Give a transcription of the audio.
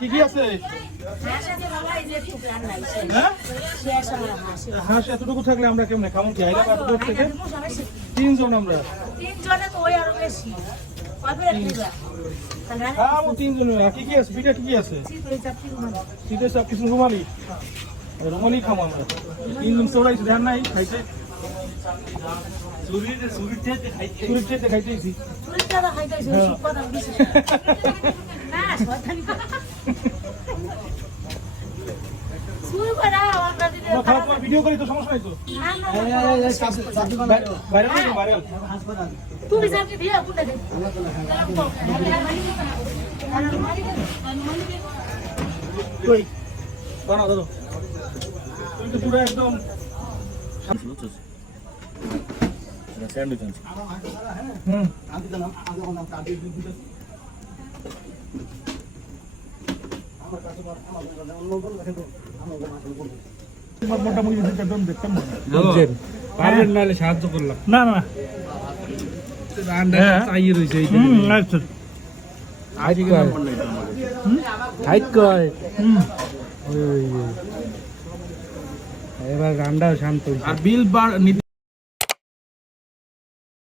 কি কি আছে? হাঁস এতটুকু থাকলে আমরা কেমনে খাবো? কি হায়দ্রাবাদ থেকে 3 জন আমরা। 3 জনে তো ওই আরো বেশি। কবে দিবা? খাবো 3 জন। কি কি আছে? পিঠা কি কি আছে? শীতের চাপ কিছু রুমালি। রুমালি খাবো আমরা। 3 জন সবাইছে ধ্যান নাই খাইতে। সুরিতে খাইতেছি। সুরিতে খাইতেছি সব কথা বিশেষ। না, সত্যি না। শুরু করা আমরা দিতে খাওয়া ভিডিও করি তো সমস্যা নাই তো। ভাইরাল হাসপাতাল তুমি যাকে দিয়া পুটা দে কই বানাও দাও তুমি তো পুরো একদম স্যান্ডউইচ আছে আমি তো নাম আগে নাম কাটি দিতে আমার কাছে আমার অন্য কোন দেখেন তো আমার মাছ বলবো মোটামুটি দেখতাম দেখতাম বুঝছেন পারবেন নালে সাহায্য করলাম না না আন্ডা চাই রইছে এই আচ্ছা আজকে নাম্বার নাই তো আমাদের হাইট কয় ওই এবার রান্ডা শান্ত আর বিল বার